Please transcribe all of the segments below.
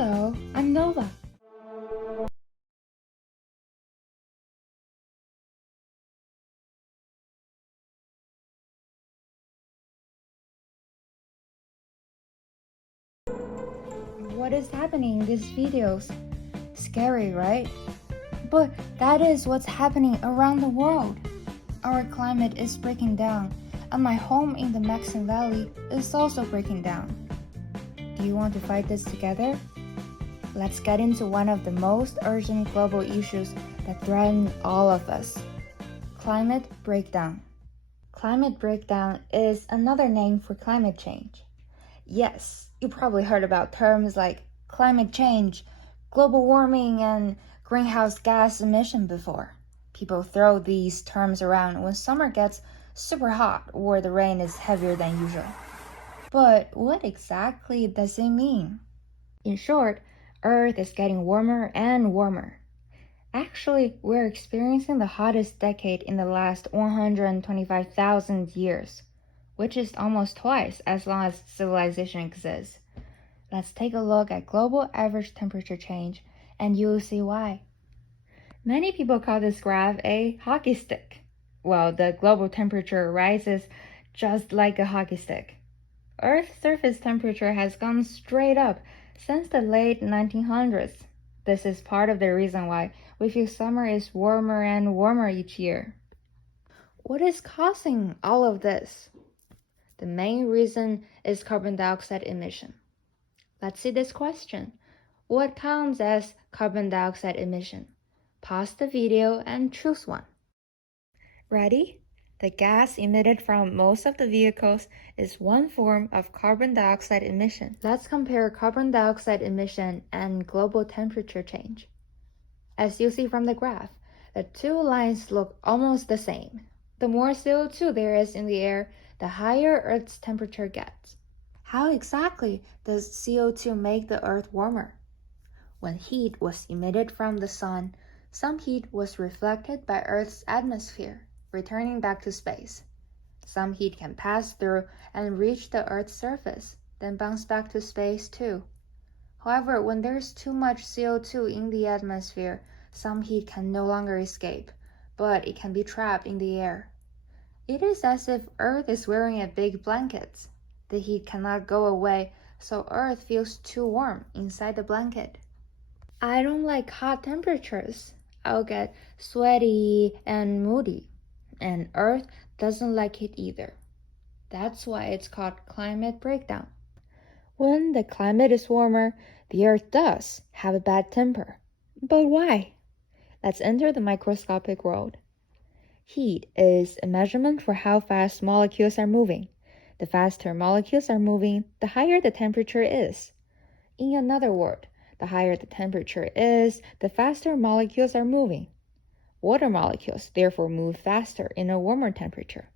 Hello, I'm Nova. What is happening in these videos? Scary, right? But that is what's happening around the world. Our climate is breaking down, and my home in the Maxim Valley is also breaking down. Do you want to fight this together? Let's get into one of the most urgent global issues that threaten all of us. Climate breakdown. Climate breakdown is another name for climate change. Yes, you probably heard about terms like climate change, global warming, and greenhouse gas emission before. People throw these terms around when summer gets super hot or the rain is heavier than usual. But what exactly does it mean? In short, Earth is getting warmer and warmer. Actually, we're experiencing the hottest decade in the last 125,000 years, which is almost twice as long as civilization exists. Let's take a look at global average temperature change, and you'll see why. Many people call this graph a hockey stick. Well, the global temperature rises just like a hockey stick. Earth's surface temperature has gone straight up since the late 1900s. This is part of the reason why we feel summer is warmer and warmer each year. What is causing all of this? The main reason is carbon dioxide emission. Let's see this question. What counts as carbon dioxide emission? Pause the video and choose one. Ready? The gas emitted from most of the vehicles is one form of carbon dioxide emission. Let's compare carbon dioxide emission and global temperature change. As you see from the graph, the two lines look almost the same. The more CO2 there is in the air, the higher Earth's temperature gets. How exactly does CO2 make the Earth warmer? When heat was emitted from the sun, some heat was reflected by Earth's atmosphere, returning back to space. Some heat can pass through and reach the Earth's surface, then bounce back to space too. However, when there's too much CO2 in the atmosphere, some heat can no longer escape, but it can be trapped in the air. It is as if Earth is wearing a big blanket. The heat cannot go away, so Earth feels too warm inside the blanket. I don't like hot temperatures. I'll get sweaty and moody, and Earth doesn't like it either. That's why it's called climate breakdown. When the climate is warmer, the Earth does have a bad temper. But why? Let's enter the microscopic world. Heat is a measurement for how fast molecules are moving. The faster molecules are moving, the higher the temperature is. In another word, the higher the temperature is, the faster molecules are moving. Water molecules therefore move faster in a warmer temperature.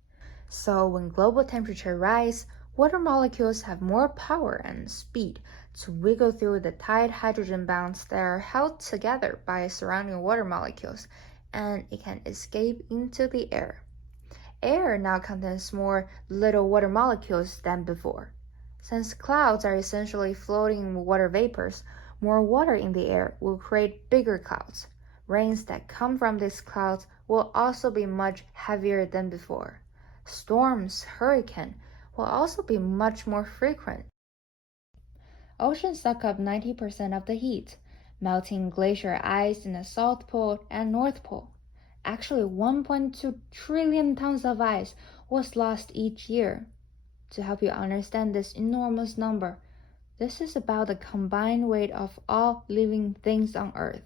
So when global temperature rises, water molecules have more power and speed to wiggle through the tight hydrogen bonds that are held together by surrounding water molecules, and it can escape into the air. Air now contains more little water molecules than before. Since clouds are essentially floating water vapors, more water in the air will create bigger clouds. Rains that come from these clouds will also be much heavier than before. Storms, hurricanes will also be much more frequent. Oceans suck up 90% of the heat, melting glacier ice in the South Pole and North Pole. Actually, 1.2 trillion tons of ice was lost each year. To help you understand this enormous number, this is about the combined weight of all living things on Earth.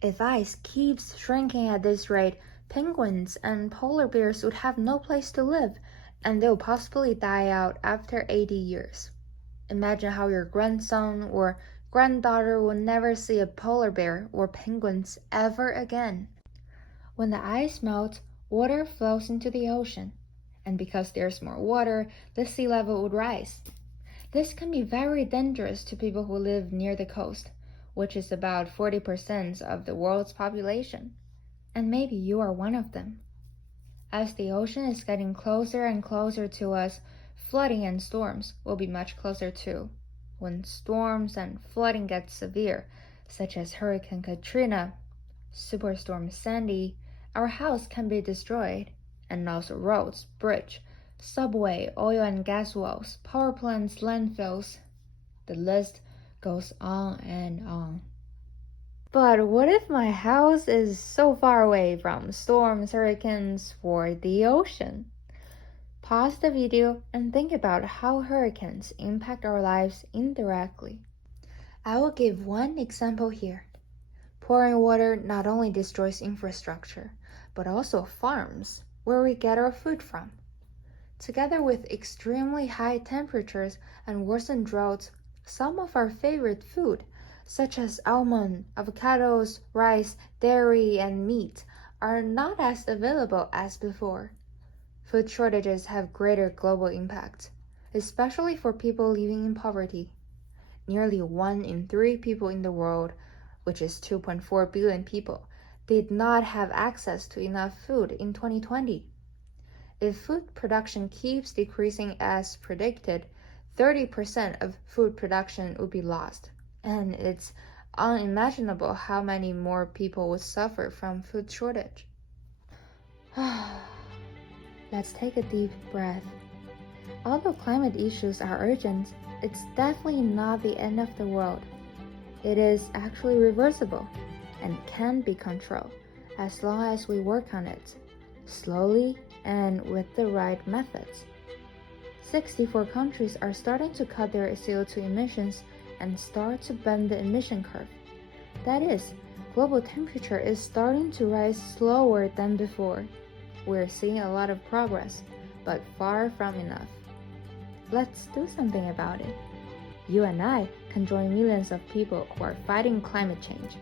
If ice keeps shrinking at this rate, penguins and polar bears would have no place to live, and they'll possibly die out after 80 years. Imagine how your grandson or granddaughter will never see a polar bear or penguins ever again. When the ice melts, water flows into the ocean, and because there's more water, the sea level would rise. This can be very dangerous to people who live near the coast, which is about 40% of the world's population, and maybe you are one of them. As the ocean is getting closer and closer to us, flooding and storms will be much closer too. when storms and flooding get severe, such as Hurricane Katrina, Superstorm Sandy, our house can be destroyed, and also roads, bridge, subway, oil and gas wells, power plants, landfills. The list goes on and on. But what if my house is so far away from storms, hurricanes, or the ocean? Pause the video and think about how hurricanes impact our lives indirectly. I will give one example here. Pouring water not only destroys infrastructure, but also farms, where we get our food from. Together with extremely high temperatures and worsened droughts, some of our favorite food, such as almond, avocados, rice, dairy, and meat, are not as available as before. Food shortages have greater global impact, especially for people living in poverty. Nearly 1 in 3 people in the world, which is 2.4 billion people, did not have access to enough food in 2020. If food production keeps decreasing as predicted, 30% of food production would be lost, and it's unimaginable how many more people would suffer from food shortage. Let's take a deep breath. Although climate issues are urgent, it's definitely not the end of the world. It is actually reversible and can be controlled as long as we work on it, slowly and with the right methods. 64 countries are starting to cut their CO2 emissions and start to bend the emission curve. That is, global temperature is starting to rise slower than before. We're seeing a lot of progress, but far from enough. Let's do something about it. You and I can join millions of people who are fighting climate change,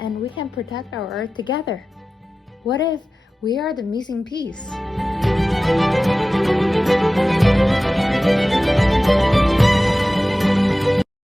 and we can protect our Earth together. What if we are the missing piece?